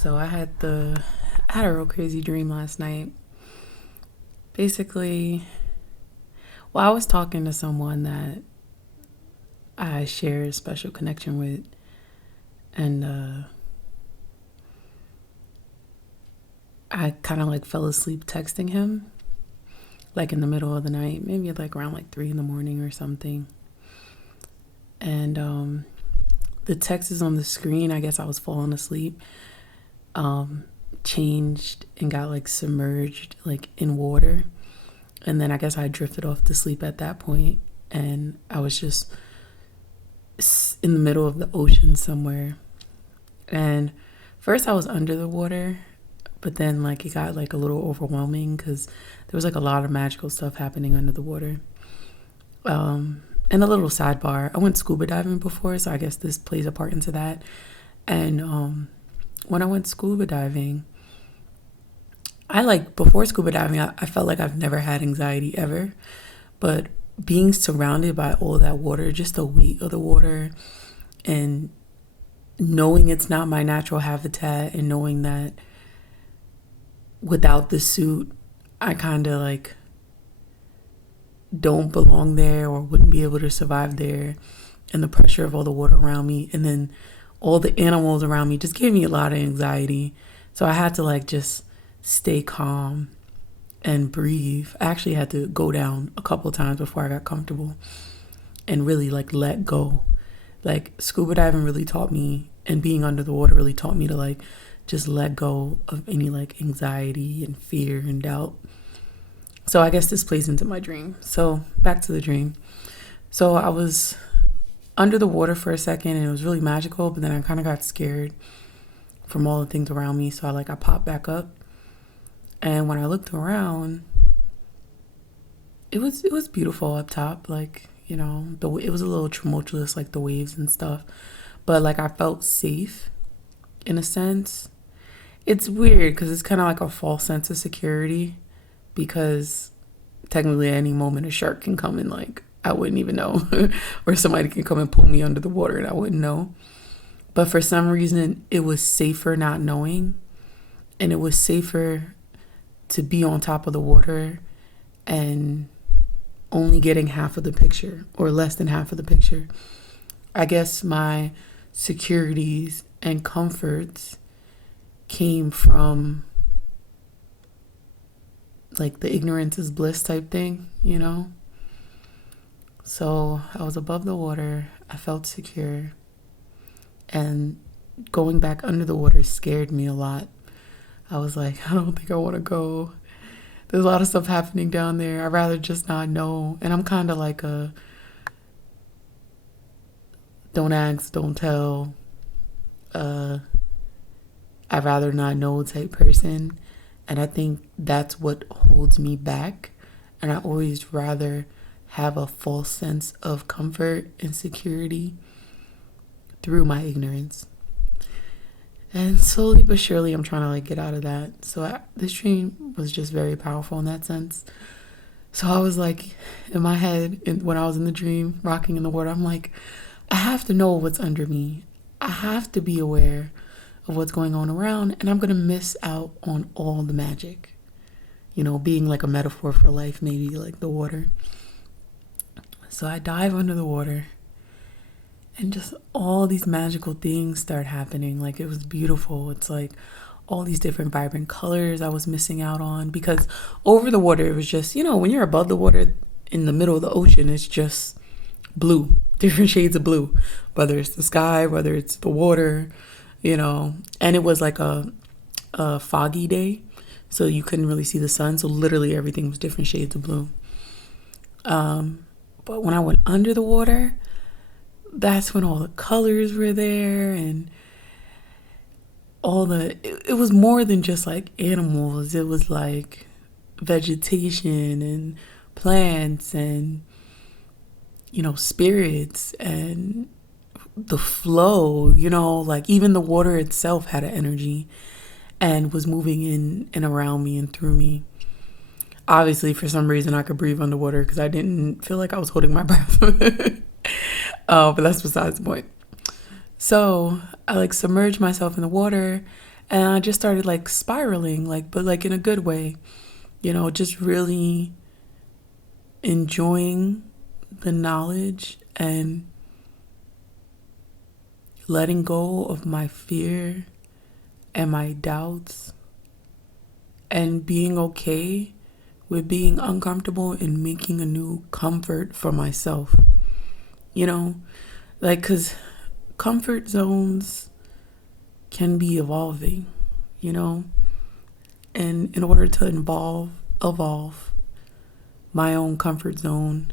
So I had a real crazy dream last night. Basically, I was talking to someone that I share a special connection with, and I kind of like fell asleep texting him, like in the middle of the night, maybe like around like 3 in the morning or something. And the text is on the screen. I guess I was falling asleep. Um, Changed and got like submerged like in water, and then I guess I drifted off to sleep at that point, and I was just in the middle of the ocean somewhere. And first I was under the water, but then like it got like a little overwhelming because there was like a lot of magical stuff happening under the water. And a little sidebar, I went scuba diving before, so I guess this plays a part into that. And when I went scuba diving, I like before scuba diving, I felt like I've never had anxiety ever. But being surrounded by all that water, just the weight of the water, and knowing it's not my natural habitat, and knowing that without the suit, I kind of like don't belong there or wouldn't be able to survive there, and the pressure of all the water around me, and then all the animals around me just gave me a lot of anxiety. So I had to like just stay calm and breathe. I actually had to go down a couple of times before I got comfortable and really like let go. Like scuba diving really taught me, and being under the water really taught me to like just let go of any like anxiety and fear and doubt. So I guess this plays into my dream. So back to the dream. So I was under the water for a second and it was really magical, but then I kind of got scared from all the things around me. So I popped back up, and when I looked around, it was beautiful up top. Like, it was a little tumultuous, like the waves and stuff, but like I felt safe in a sense. It's weird because it's kind of like a false sense of security, because technically at any moment a shark can come and like I wouldn't even know, or somebody can come and pull me under the water and I wouldn't know. But for some reason it was safer not knowing, and it was safer to be on top of the water and only getting half of the picture or less than half of the picture. I guess my securities and comforts came from like the ignorance is bliss type thing. So I was above the water, I felt secure, and going back under the water scared me a lot. I was like, I don't think I want to go. There's a lot of stuff happening down there. I'd rather just not know. And I'm kind of like a don't ask, don't tell, uh, I'd rather not know type person. And I think that's what holds me back. And I always rather have a false sense of comfort and security through my ignorance. And slowly but surely, I'm trying to like get out of that. So this dream was just very powerful in that sense. So I was like, in my head, when I was in the dream, rocking in the water, I'm like, I have to know what's under me. I have to be aware of what's going on around, and I'm going to miss out on all the magic. Being like a metaphor for life, maybe like the water. So I dive under the water, and just all these magical things start happening. Like, it was beautiful. It's like all these different vibrant colors I was missing out on, because over the water, it was just, when you're above the water in the middle of the ocean, it's just blue, different shades of blue, whether it's the sky, whether it's the water, and it was like a foggy day, so you couldn't really see the sun. So literally everything was different shades of blue. But when I went under the water, that's when all the colors were there, and it was more than just like animals. It was like vegetation and plants and spirits, and the flow, like even the water itself had an energy and was moving in and around me and through me. Obviously, for some reason, I could breathe underwater because I didn't feel like I was holding my breath. But that's besides the point. So I like submerged myself in the water, And I just started like spiraling, like, but like in a good way, just really enjoying the knowledge and letting go of my fear and my doubts and being okay with being uncomfortable and making a new comfort for myself. Like, because comfort zones can be evolving, and in order to evolve my own comfort zone,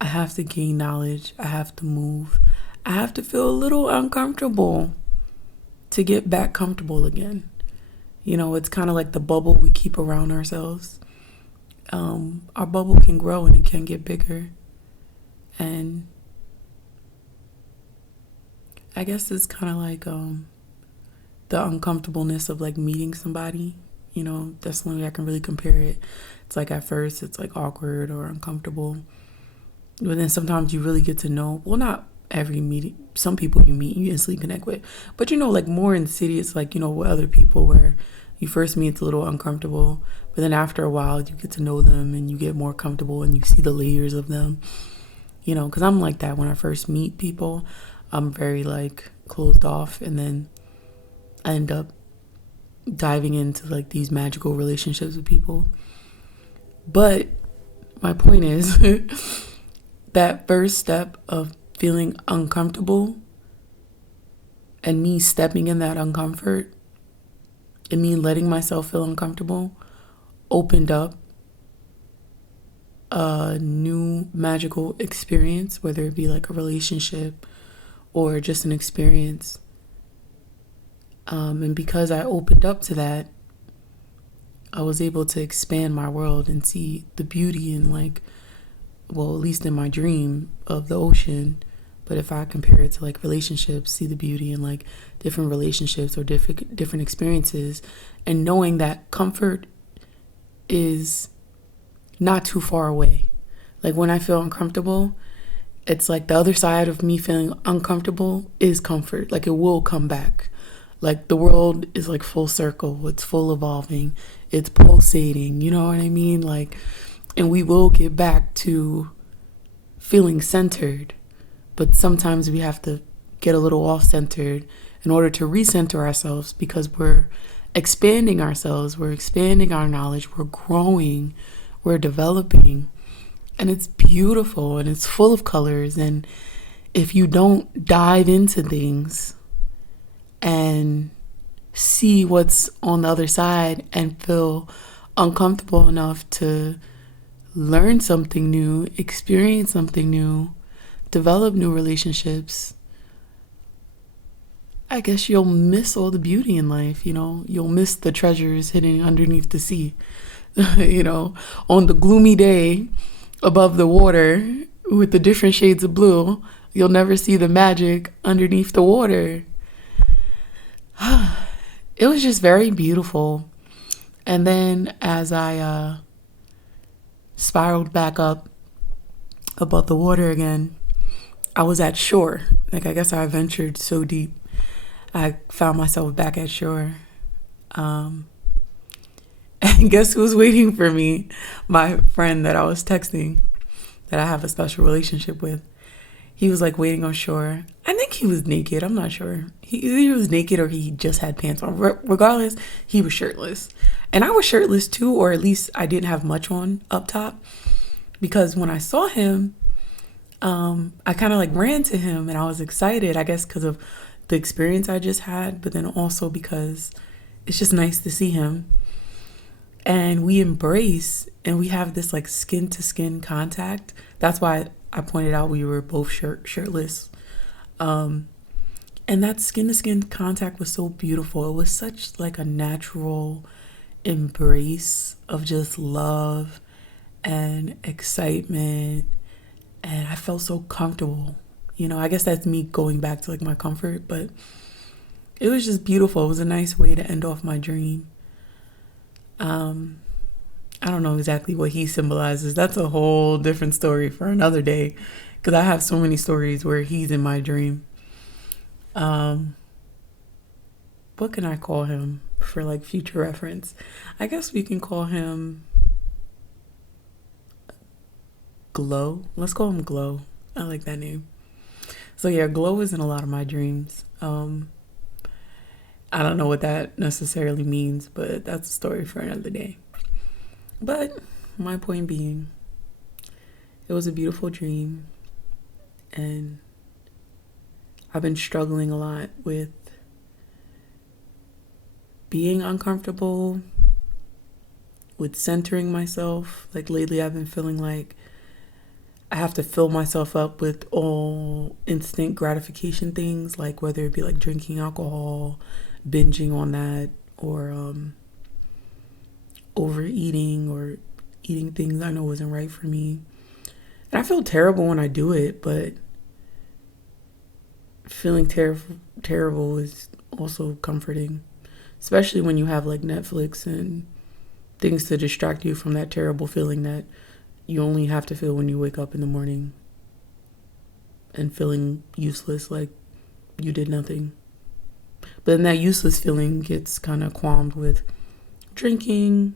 I have to gain knowledge. I have to move. I have to feel a little uncomfortable to get back comfortable again. It's kind of like the bubble we keep around ourselves. Our bubble can grow and it can get bigger. And I guess it's kind of like the uncomfortableness of like meeting somebody. That's the only way I can really compare it. It's like at first it's like awkward or uncomfortable. But then sometimes you really get to know, well, not every meeting, some people you meet you instantly connect with, but like more insidious, like with other people where you first meet, it's a little uncomfortable, but then after a while you get to know them and you get more comfortable and you see the layers of them, because I'm like that. When I first meet people, I'm very like closed off, and then I end up diving into like these magical relationships with people. But my point is that first step of feeling uncomfortable and me stepping in that uncomfort and me letting myself feel uncomfortable opened up a new magical experience, whether it be like a relationship or just an experience. And because I opened up to that, I was able to expand my world and see the beauty in like, well, at least in my dream of the ocean. But if I compare it to like relationships, see the beauty in like different relationships or different experiences, and knowing that comfort is not too far away. Like when I feel uncomfortable, it's like the other side of me feeling uncomfortable is comfort. Like it will come back. Like the world is like full circle. It's full evolving. It's pulsating. You know what I mean? Like, and we will get back to feeling centered. But sometimes we have to get a little off-centered in order to recenter ourselves, because we're expanding ourselves, we're expanding our knowledge, we're growing, we're developing. And it's beautiful and it's full of colors. And if you don't dive into things and see what's on the other side and feel uncomfortable enough to learn something new, experience something new, develop new relationships, I guess you'll miss all the beauty in life. You'll miss the treasures hidden underneath the sea. On the gloomy day above the water with the different shades of blue, you'll never see the magic underneath the water. It was just very beautiful. And then as I spiraled back up above the water again, I was at shore. Like, I guess I ventured so deep. I found myself back at shore. And guess who was waiting for me? My friend that I was texting, that I have a special relationship with. He was like waiting on shore. I think he was naked. I'm not sure. He was naked or he just had pants on. Regardless, he was shirtless. And I was shirtless too, or at least I didn't have much on up top. Because when I saw him, I kind of like ran to him and I was excited, I guess because of the experience I just had, but then also because it's just nice to see him. And we embrace and we have this like skin to skin contact. That's why I pointed out we were both shirtless. And that skin to skin contact was so beautiful. It was such like a natural embrace of just love and excitement. And I felt so comfortable. I guess that's me going back to like my comfort, but it was just beautiful. It was a nice way to end off my dream. I don't know exactly what he symbolizes. That's a whole different story for another day, because I have so many stories where he's in my dream. what can I call him for like future reference? I guess we can call him Glow. Let's call him Glow. I like that name. So yeah, Glow is in a lot of my dreams. I don't know what that necessarily means, but that's a story for another day. But my point being, it was a beautiful dream, and I've been struggling a lot with being uncomfortable, with centering myself. Like lately, I've been feeling like I have to fill myself up with all instant gratification things, like whether it be like drinking alcohol, binging on that, or overeating, or eating things I know wasn't right for me. And I feel terrible when I do it, but feeling terrible is also comforting, especially when you have like Netflix and things to distract you from that terrible feeling that you only have to feel when you wake up in the morning and feeling useless, like you did nothing. But then that useless feeling gets kind of qualmed with drinking,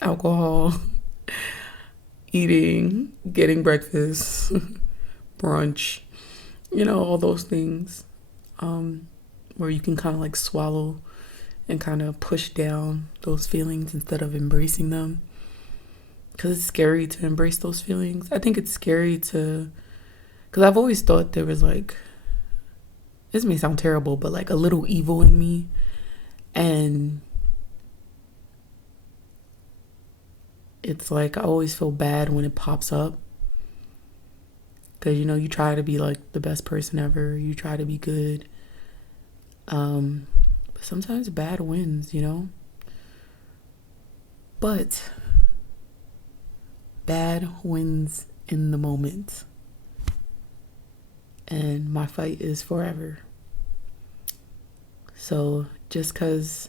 alcohol, eating, getting breakfast, brunch, all those things, where you can kind of like swallow and kind of push down those feelings instead of embracing them. Because it's scary to embrace those feelings. I think it's scary because I've always thought there was like, this may sound terrible, but like a little evil in me. And it's like I always feel bad when it pops up. Because, you try to be like the best person ever. You try to be good. But sometimes bad wins, But bad wins in the moment. And my fight is forever. So just because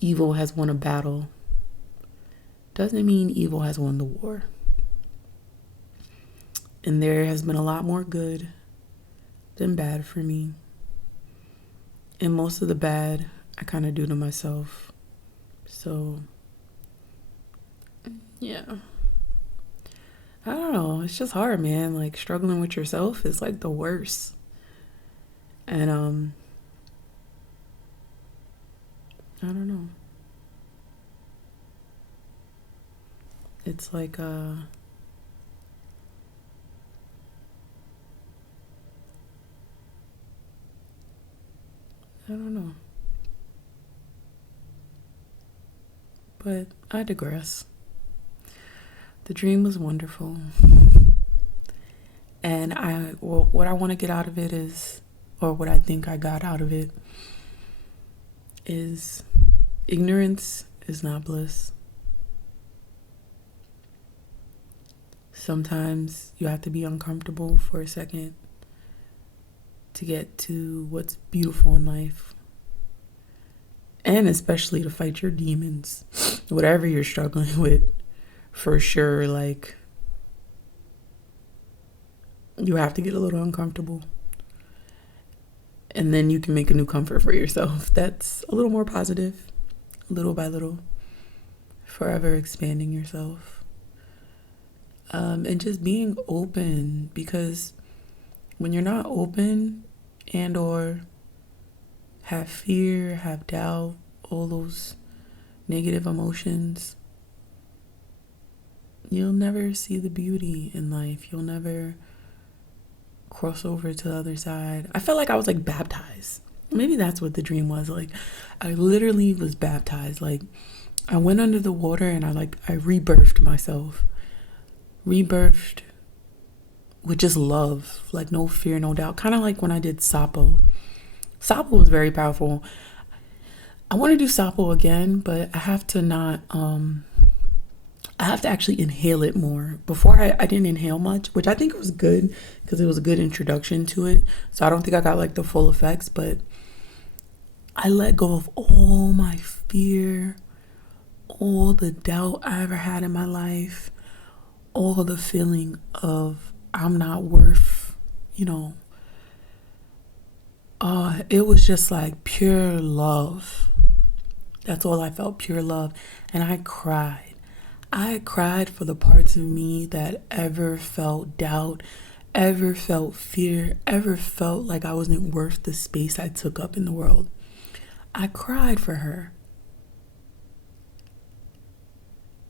evil has won a battle doesn't mean evil has won the war. And there has been a lot more good than bad for me. And most of the bad I kind of do to myself. So, yeah. I don't know. It's just hard, man. Like, struggling with yourself is like the worst. And, I don't know. It's like, I don't know. But I digress. The dream was wonderful. And what I want to get out of it is, or what I think I got out of it is, ignorance is not bliss. Sometimes you have to be uncomfortable for a second to get to what's beautiful in life. And especially to fight your demons. Whatever you're struggling with, for sure, like, you have to get a little uncomfortable. And then you can make a new comfort for yourself that's a little more positive, little by little, forever expanding yourself. And just being open, because when you're not open and or have fear, have doubt, all those negative emotions, you'll never see the beauty in life. You'll never cross over to the other side. I felt like I was like baptized. Maybe that's what the dream was. Like, I literally was baptized. Like, I went under the water and I rebirthed myself. Rebirthed with just love, like no fear, no doubt. Kind of like when I did Sapo. Sapo was very powerful. I want to do Sapo again, but I have to not, I have to actually inhale it more. Before I didn't inhale much, which I think was good because it was a good introduction to it. So I don't think I got like the full effects, but I let go of all my fear, all the doubt I ever had in my life, all the feeling of I'm not worth, It was just like pure love. That's all I felt, pure love. And I cried. I cried for the parts of me that ever felt doubt, ever felt fear, ever felt like I wasn't worth the space I took up in the world. I cried for her.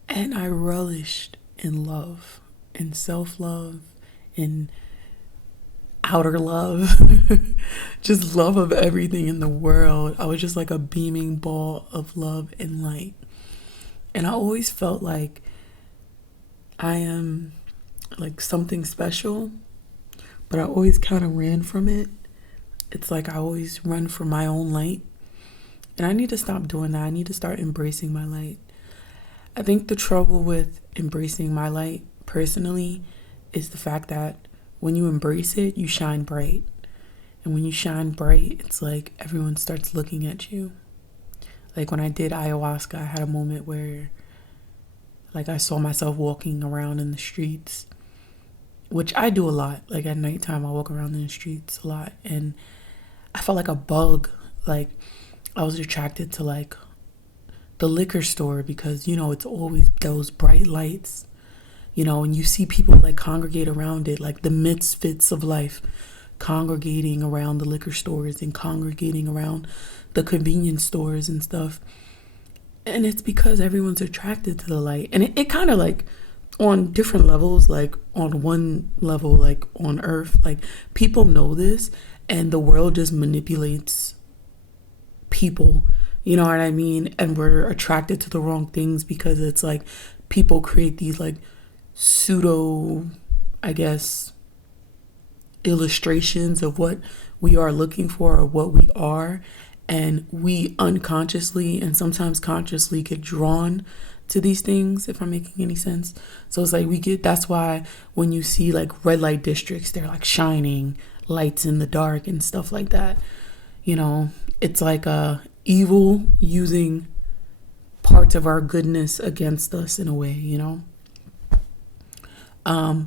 And I relished in love, in self-love, in outer love, just love of everything in the world. I was just like a beaming ball of love and light. And I always felt like I am like something special, but I always kind of ran from it. It's like I always run from my own light. And I need to stop doing that. I need to start embracing my light. I think the trouble with embracing my light personally is the fact that when you embrace it, you shine bright. And when you shine bright, it's like everyone starts looking at you. Like when I did ayahuasca, I had a moment where like I saw myself walking around in the streets, which I do a lot. Like at nighttime, I walk around in the streets a lot. And I felt like a bug. Like I was attracted to like the liquor store because, you know, it's always those bright lights, you know, and you see people like congregate around it, like the misfits of life congregating around the liquor stores and congregating around the convenience stores and stuff. And it's because everyone's attracted to the light. And it kind of like on different levels, like on one level, like on earth, like people know this and the world just manipulates people. You know what I mean? And we're attracted to the wrong things because it's like people create these like pseudo, I guess, illustrations of what we are looking for or what we are. And we unconsciously and sometimes consciously get drawn to these things, if I'm making any sense. So it's like that's why when you see like red light districts, they're like shining lights in the dark and stuff like that. You know, it's like evil using parts of our goodness against us in a way, you know?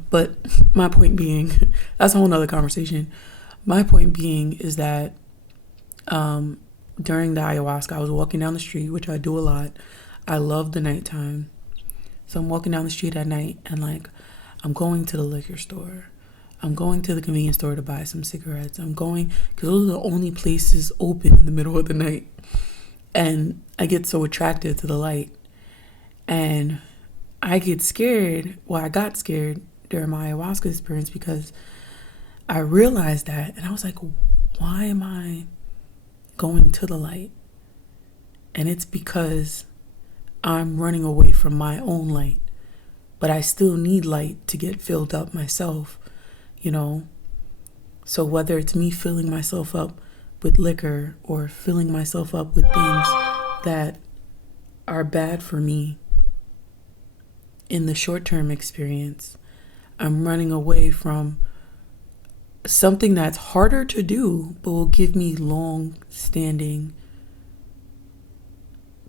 But my point being, that's a whole nother conversation. My point being is that during the ayahuasca, I was walking down the street, which I do a lot. I love the nighttime. So I'm walking down the street at night and like I'm going to the liquor store. I'm going to the convenience store to buy some cigarettes. I'm going because those are the only places open in the middle of the night. And I get so attracted to the light. And I get scared. Well, I got scared during my ayahuasca experience because I realized that. And I was like, why am I going to the light? And it's because I'm running away from my own light. But I still need light to get filled up myself, you know? So whether it's me filling myself up with liquor or filling myself up with things that are bad for me in the short-term experience, I'm running away from something that's harder to do but will give me long-standing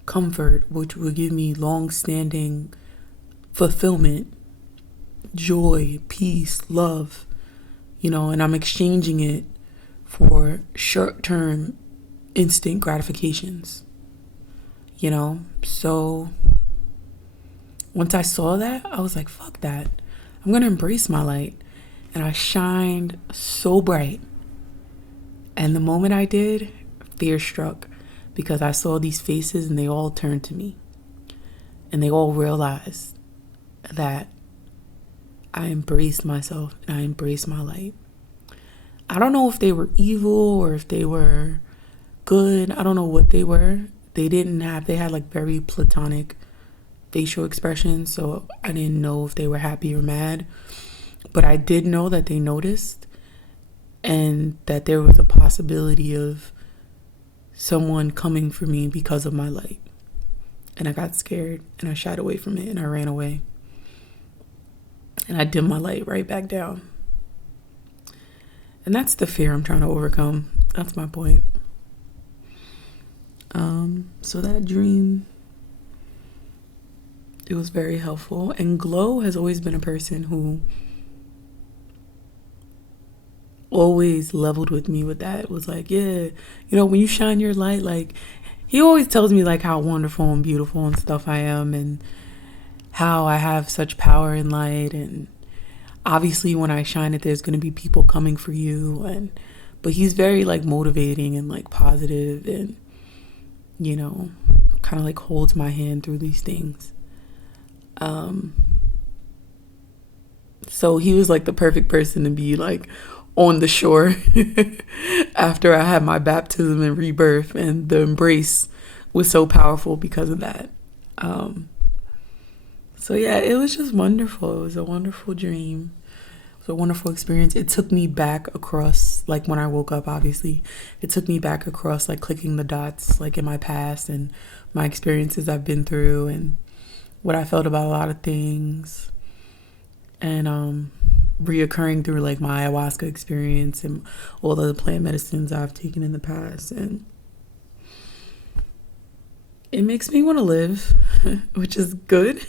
comfort, which will give me long-standing fulfillment, joy, peace, love, you know, and I'm exchanging it for short-term instant gratifications, you know? So once I saw that, I was like, fuck that. I'm going to embrace my light. And I shined so bright. And the moment I did, fear struck because I saw these faces and they all turned to me. And they all realized that I embraced myself and I embraced my light. I don't know if they were evil or if they were good. I don't know what they were. They had like very platonic facial expressions. So I didn't know if they were happy or mad. But I did know that they noticed and that there was a possibility of someone coming for me because of my light. And I got scared and I shied away from it and I ran away. And I dimmed my light right back down. And that's the fear I'm trying to overcome. That's my point. So that dream, it was very helpful. And Glow has always been a person who always leveled with me with that. It was like, yeah, when you shine your light, like, he always tells me like how wonderful and beautiful and stuff I am, and how I have such power in light, and obviously when I shine it, there's going to be people coming for you. And but he's very like motivating and like positive, and kind of like holds my hand through these things. So he was like the perfect person to be like on the shore after I had my baptism and rebirth, and the embrace was so powerful because of that. So yeah, it was just wonderful. It was a wonderful dream. It was a wonderful experience. It took me back across, like when I woke up, obviously, it took me back across, like clicking the dots, like in my past and my experiences I've been through and what I felt about a lot of things. And reoccurring through like my ayahuasca experience and all the plant medicines I've taken in the past. And it makes me want to live, which is good.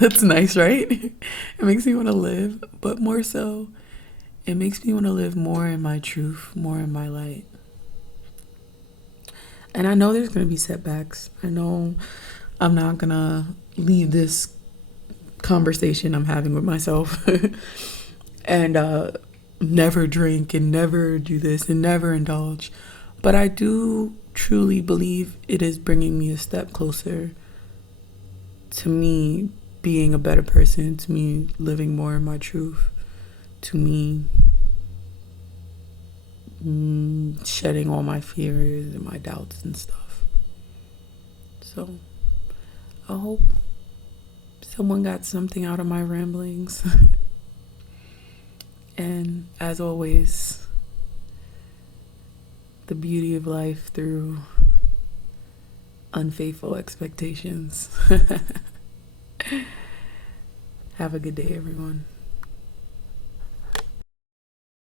That's nice, right? It makes me want to live, but more so, it makes me want to live more in my truth, more in my light. And I know there's going to be setbacks. I know I'm not going to leave this conversation I'm having with myself and never drink and never do this and never indulge. But I do truly believe it is bringing me a step closer to me being a better person, to me living more in my truth, to me shedding all my fears and my doubts and stuff. So I hope someone got something out of my ramblings. And as always, the beauty of life through unfaithful expectations. Have a good day, everyone.